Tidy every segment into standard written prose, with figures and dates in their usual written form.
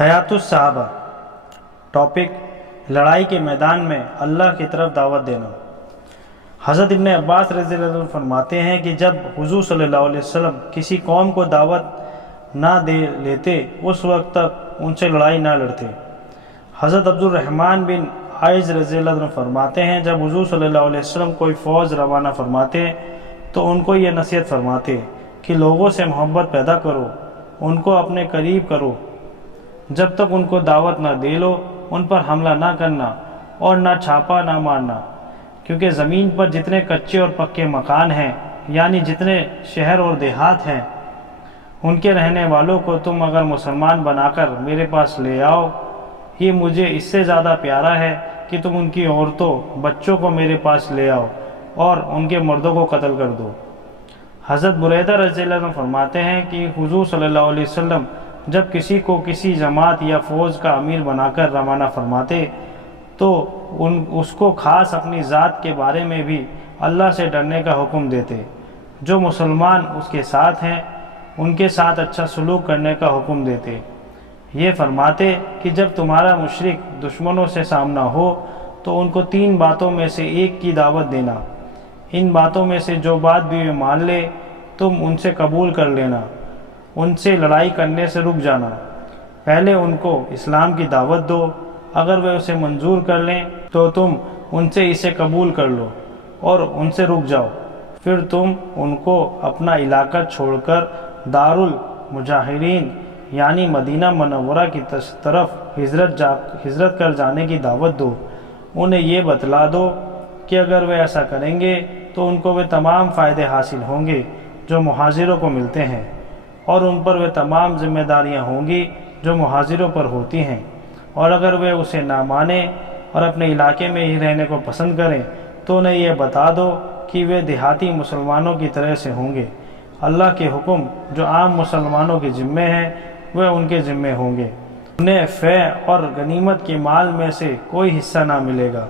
حیات الصحابہ۔ ٹاپک: لڑائی کے میدان میں اللہ کی طرف دعوت دینا۔ حضرت ابن عباس رضی اللہ عنہ فرماتے ہیں کہ جب حضور صلی اللہ علیہ وسلم کسی قوم کو دعوت نہ دے لیتے اس وقت تک ان سے لڑائی نہ لڑتے۔ حضرت عبد الرحمن بن عائض رضی اللہ عنہ فرماتے ہیں جب حضور صلی اللہ علیہ وسلم کوئی فوج روانہ فرماتے تو ان کو یہ نصیحت فرماتے کہ لوگوں سے محبت پیدا کرو، ان کو اپنے قریب کرو، جب تک ان کو دعوت نہ دے لو ان پر حملہ نہ کرنا اور نہ چھاپا نہ مارنا، کیونکہ زمین پر جتنے کچے اور پکے مکان ہیں یعنی جتنے شہر اور دیہات ہیں ان کے رہنے والوں کو تم اگر مسلمان بنا کر میرے پاس لے آؤ، یہ مجھے اس سے زیادہ پیارا ہے کہ تم ان کی عورتوں بچوں کو میرے پاس لے آؤ اور ان کے مردوں کو قتل کر دو۔ حضرت بریدہ رضی اللہ عنہ فرماتے ہیں کہ حضور صلی اللہ علیہ وسلم جب کسی کو کسی جماعت یا فوج کا امیر بنا کر روانہ فرماتے تو اس کو خاص اپنی ذات کے بارے میں بھی اللہ سے ڈرنے کا حکم دیتے، جو مسلمان اس کے ساتھ ہیں ان کے ساتھ اچھا سلوک کرنے کا حکم دیتے۔ یہ فرماتے کہ جب تمہارا مشرک دشمنوں سے سامنا ہو تو ان کو 3 باتوں میں سے ایک کی دعوت دینا، ان باتوں میں سے جو بات بھی وہ مان لے تم ان سے قبول کر لینا، ان سے لڑائی کرنے سے رک جانا۔ پہلے ان کو اسلام کی دعوت دو، اگر وہ اسے منظور کر لیں تو تم ان سے اسے قبول کر لو اور ان سے رک جاؤ، پھر تم ان کو اپنا علاقہ چھوڑ کر دارالمجاہرین یعنی مدینہ منورہ کی طرف ہجرت کر جانے کی دعوت دو۔ انہیں یہ بتلا دو کہ اگر وہ ایسا کریں گے تو ان کو وہ تمام فائدے حاصل ہوں گے جو مہاجروں کو ملتے ہیں، اور ان پر وہ تمام ذمہ داریاں ہوں گی جو مہاجروں پر ہوتی ہیں، اور اگر وہ اسے نہ مانیں اور اپنے علاقے میں ہی رہنے کو پسند کریں تو انہیں یہ بتا دو کہ وہ دیہاتی مسلمانوں کی طرح سے ہوں گے۔ اللہ کے حکم جو عام مسلمانوں کے ذمے ہیں وہ ان کے ذمے ہوں گے۔ انہیں فیع اور غنیمت کے مال میں سے کوئی حصہ نہ ملے گا،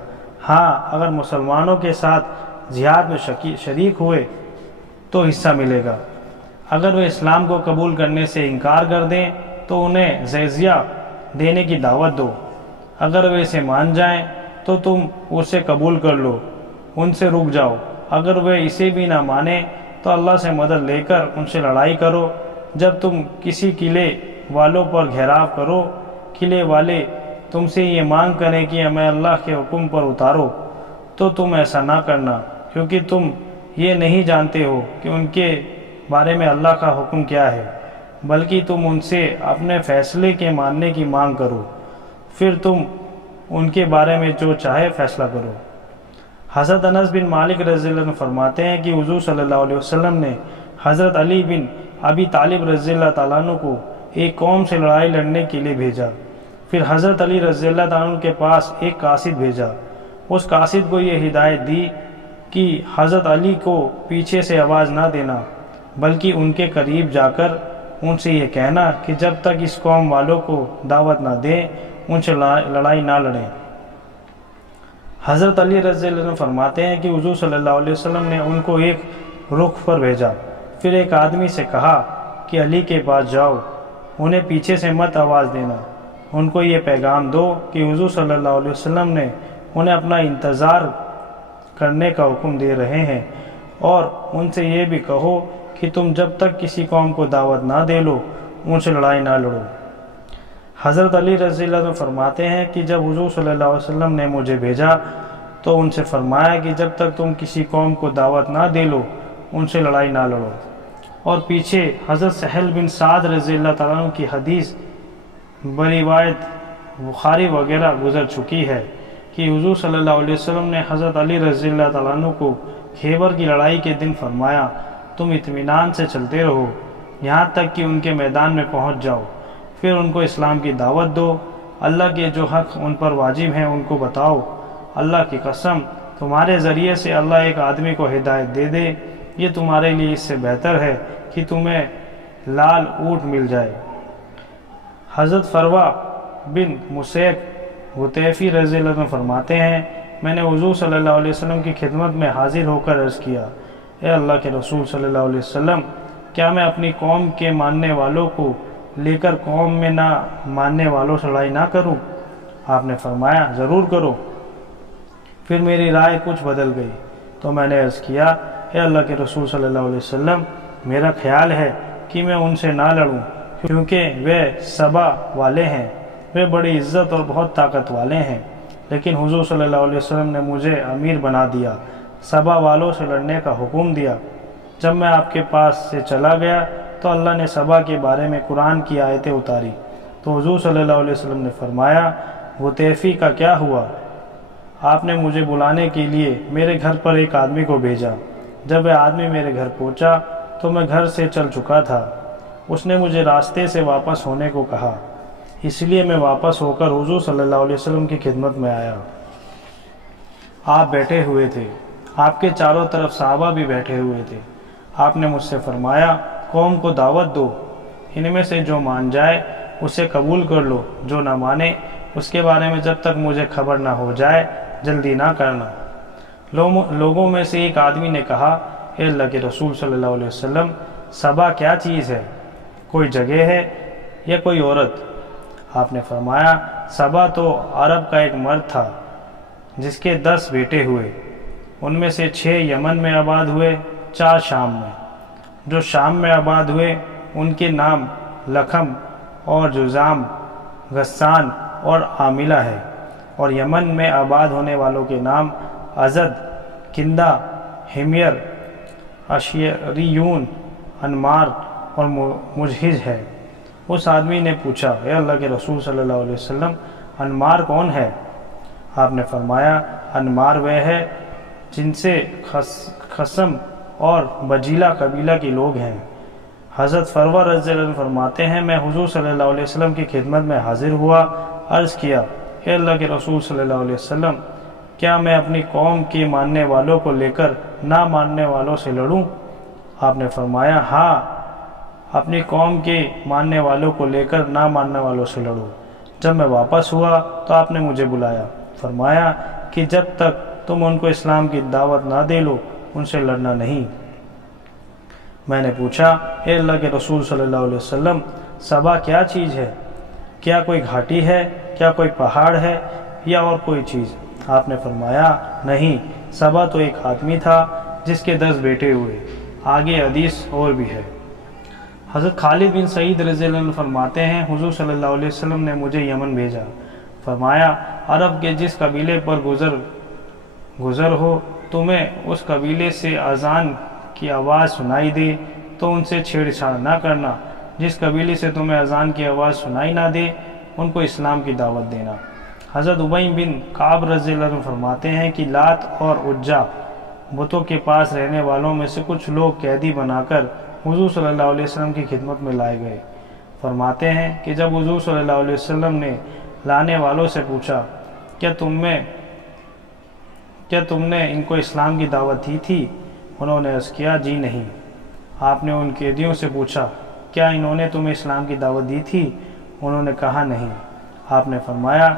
ہاں اگر مسلمانوں کے ساتھ جہاد میں شریک ہوئے تو حصہ ملے گا۔ اگر وہ اسلام کو قبول کرنے سے انکار کر دیں تو انہیں جزیہ دینے کی دعوت دو، اگر وہ اسے مان جائیں تو تم اسے قبول کر لو، ان سے رک جاؤ، اگر وہ اسے بھی نہ مانیں تو اللہ سے مدد لے کر ان سے لڑائی کرو۔ جب تم کسی قلعے والوں پر گھیراؤ کرو، قلعے والے تم سے یہ مانگ کریں کہ ہمیں اللہ کے حکم پر اتارو، تو تم ایسا نہ کرنا، کیونکہ تم یہ نہیں جانتے ہو کہ ان کے بارے میں اللہ کا حکم کیا ہے، بلکہ تم ان سے اپنے فیصلے کے ماننے کی مانگ کرو، پھر تم ان کے بارے میں جو چاہے فیصلہ کرو۔ حضرت انس بن مالک رضی اللہ عنہ فرماتے ہیں کہ حضور صلی اللہ علیہ وسلم نے حضرت علی بن ابی طالب رضی اللہ تعالیٰ عنہ کو ایک قوم سے لڑائی لڑنے کے لیے بھیجا، پھر حضرت علی رضی اللہ تعالیٰ عنہ کے پاس ایک قاصد بھیجا۔ اس قاصد کو یہ ہدایت دی کہ حضرت علی کو پیچھے سے آواز نہ دینا، بلکہ ان کے قریب جا کر ان سے یہ کہنا کہ جب تک اس قوم والوں کو دعوت نہ دیں ان سے لڑائی نہ لڑیں۔ حضرت علی رضی اللہ عنہ فرماتے ہیں کہ حضور صلی اللہ علیہ وسلم نے ان کو ایک رخ پر بھیجا، پھر ایک آدمی سے کہا کہ علی کے پاس جاؤ، انہیں پیچھے سے مت آواز دینا، ان کو یہ پیغام دو کہ حضور صلی اللہ علیہ وسلم نے انہیں اپنا انتظار کرنے کا حکم دے رہے ہیں، اور ان سے یہ بھی کہو کہ تم جب تک کسی قوم کو دعوت نہ دے لو ان سے لڑائی نہ لڑو۔ حضرت علی رضی اللہ عنہ فرماتے ہیں کہ جب حضور صلی اللہ علیہ وسلم نے مجھے بھیجا تو ان سے فرمایا کہ جب تک تم کسی قوم کو دعوت نہ دے لو ان سے لڑائی نہ لڑو۔ اور پیچھے حضرت سہل بن سعد رضی اللہ تعالیٰ عنہ کی حدیث بروایت بخاری وغیرہ گزر چکی ہے کہ حضور صلی اللہ علیہ وسلم نے حضرت علی رضی اللہ تعالیٰ عنہ کو خیبر کی لڑائی کے دن فرمایا تم اطمینان سے چلتے رہو یہاں تک کہ ان کے میدان میں پہنچ جاؤ، پھر ان کو اسلام کی دعوت دو، اللہ کے جو حق ان پر واجب ہیں ان کو بتاؤ، اللہ کی قسم تمہارے ذریعے سے اللہ ایک آدمی کو ہدایت دے دے، یہ تمہارے لیے اس سے بہتر ہے کہ تمہیں لال اونٹ مل جائے۔ حضرت فروا بن مسیک غطیفی رضی اللہ عنہ فرماتے ہیں میں نے حضور صلی اللہ علیہ وسلم کی خدمت میں حاضر ہو کر عرض کیا، اے اللہ کے رسول صلی اللہ علیہ وسلم، کیا میں اپنی قوم کے ماننے والوں کو لے کر قوم میں نہ ماننے والوں سے لڑائی نہ کروں؟ آپ نے فرمایا ضرور کرو۔ پھر میری رائے کچھ بدل گئی تو میں نے عرض کیا اے اللہ کے رسول صلی اللہ علیہ وسلم، میرا خیال ہے کہ میں ان سے نہ لڑوں، کیونکہ وہ سبا والے ہیں، وہ بڑی عزت اور بہت طاقت والے ہیں، لیکن حضور صلی اللہ علیہ وسلم نے مجھے امیر بنا دیا، سبا والوں سے لڑنے کا حکم دیا۔ جب میں آپ کے پاس سے چلا گیا تو اللہ نے سبا کے بارے میں قرآن کی آیتیں اتاری، تو حضور صلی اللہ علیہ وسلم نے فرمایا وہ طیفی کا کیا ہوا؟ آپ نے مجھے بلانے کے لیے میرے گھر پر ایک آدمی کو بھیجا۔ جب وہ آدمی میرے گھر پہنچا تو میں گھر سے چل چکا تھا۔ اس نے مجھے راستے سے واپس ہونے کو کہا، اس لیے میں واپس ہو کر حضور صلی اللہ علیہ وسلم کی خدمت میں آیا۔ آپ بیٹھے ہوئے تھے، آپ کے چاروں طرف صحابہ بھی بیٹھے ہوئے تھے۔ آپ نے مجھ سے فرمایا قوم کو دعوت دو، ان میں سے جو مان جائے اسے قبول کر لو، جو نہ مانے اس کے بارے میں جب تک مجھے خبر نہ ہو جائے جلدی نہ کرنا۔ لوگوں میں سے ایک آدمی نے کہا اے اللہ کے رسول صلی اللہ علیہ وسلم، سبا کیا چیز ہے؟ کوئی جگہ ہے یا کوئی عورت؟ آپ نے فرمایا سبا تو عرب کا ایک مرد تھا جس کے 10 بیٹے ہوئے، ان میں سے 6 یمن میں آباد ہوئے، 4 شام میں۔ جو شام میں آباد ہوئے ان کے نام لکھم اور جزام، غسان اور عاملہ ہے، اور یمن میں آباد ہونے والوں کے نام ازد، کندہ، حمیر، اشیریون، انمار اور مجہز ہے۔ اس آدمی نے پوچھا اے اللہ کے رسول صلی اللہ علیہ وسلم، انمار کون ہے؟ آپ نے فرمایا انمار وہ ہے جن سے خصم اور بجیلہ قبیلہ کے لوگ ہیں۔ حضرت فروہ رضی اللہ عنہ فرماتے ہیں میں حضور صلی اللہ علیہ وسلم کی خدمت میں حاضر ہوا، عرض کیا اے اللہ کے رسول صلی اللہ علیہ وسلم، کیا میں اپنی قوم کے ماننے والوں کو لے کر نہ ماننے والوں سے لڑوں؟ آپ نے فرمایا ہاں، اپنی قوم کے ماننے والوں کو لے کر نہ ماننے والوں سے لڑو۔ جب میں واپس ہوا تو آپ نے مجھے بلایا، فرمایا کہ جب تک تم ان کو اسلام کی دعوت نہ دے لو ان سے لڑنا نہیں۔ میں نے پوچھا اے اللہ کے رسول صلی اللہ علیہ وسلم، سبا کیا چیز ہے؟ کیا کوئی گھاٹی ہے، کیا کوئی پہاڑ ہے یا اور کوئی چیز؟ آپ نے فرمایا نہیں، سبا تو ایک آدمی تھا جس کے 10 بیٹے ہوئے۔ آگے حدیث اور بھی ہے۔ حضرت خالد بن سعید رضی اللہ عنہ فرماتے ہیں حضور صلی اللہ علیہ وسلم نے مجھے یمن بھیجا، فرمایا عرب کے جس قبیلے پر گزر ہو تمہیں اس قبیلے سے اذان کی آواز سنائی دے تو ان سے چھیڑ چھاڑ نہ کرنا، جس قبیلے سے تمہیں اذان کی آواز سنائی نہ دے ان کو اسلام کی دعوت دینا۔ حضرت ابی بن کعب رضی اللہ عنہ فرماتے ہیں کہ لات اور عزا بتوں کے پاس رہنے والوں میں سے کچھ لوگ قیدی بنا کر حضور صلی اللہ علیہ وسلم کی خدمت میں لائے گئے۔ فرماتے ہیں کہ جب حضور صلی اللہ علیہ وسلم نے لانے والوں سے پوچھا کیا تم نے ان کو اسلام کی دعوت دی تھی؟ انہوں نے عرض کیا جی نہیں۔ آپ نے ان قیدیوں سے پوچھا کیا انہوں نے تمہیں اسلام کی دعوت دی تھی؟ انہوں نے کہا نہیں۔ آپ نے فرمایا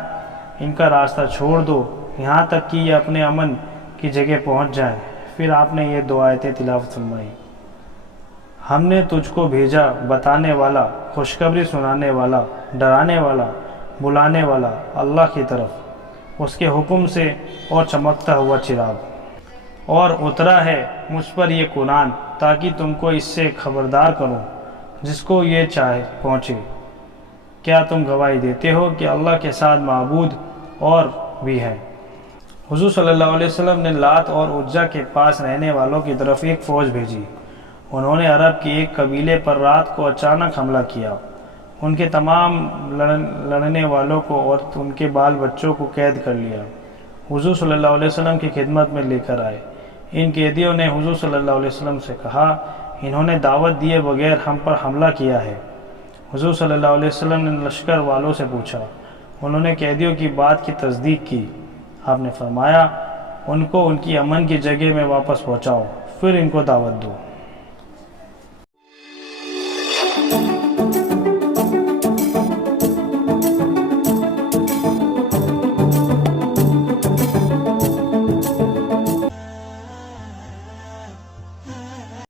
ان کا راستہ چھوڑ دو یہاں تک کہ یہ اپنے امن کی جگہ پہنچ جائیں۔ پھر آپ نے یہ 2 آیتیں تلاوت فرمائی، ہم نے تجھ کو بھیجا بتانے والا، خوشخبری سنانے والا، ڈرانے والا، بلانے والا اللہ کی طرف اس کے حکم سے اور چمکتا ہوا چراغ، اور اترا ہے مجھ پر یہ قرآن تاکہ تم کو اس سے خبردار کروں جس کو یہ چاہے پہنچے۔ کیا تم گواہی دیتے ہو کہ اللہ کے ساتھ معبود اور بھی ہے؟ حضور صلی اللہ علیہ وسلم نے لات اور عزا کے پاس رہنے والوں کی طرف ایک فوج بھیجی۔ انہوں نے عرب کے ایک قبیلے پر رات کو اچانک حملہ کیا، ان کے تمام لڑنے والوں کو اور ان کے بال بچوں کو قید کر لیا، حضور صلی اللہ علیہ وسلم کی خدمت میں لے کر آئے۔ ان قیدیوں نے حضور صلی اللہ علیہ وسلم سے کہا انہوں نے دعوت دیے بغیر ہم پر حملہ کیا ہے۔ حضور صلی اللہ علیہ وسلم نے لشکر والوں سے پوچھا، انہوں نے قیدیوں کی بات کی تصدیق کی۔ آپ نے فرمایا ان کو ان کی امن کی جگہ میں واپس پہنچاؤ، پھر ان کو دعوت دو۔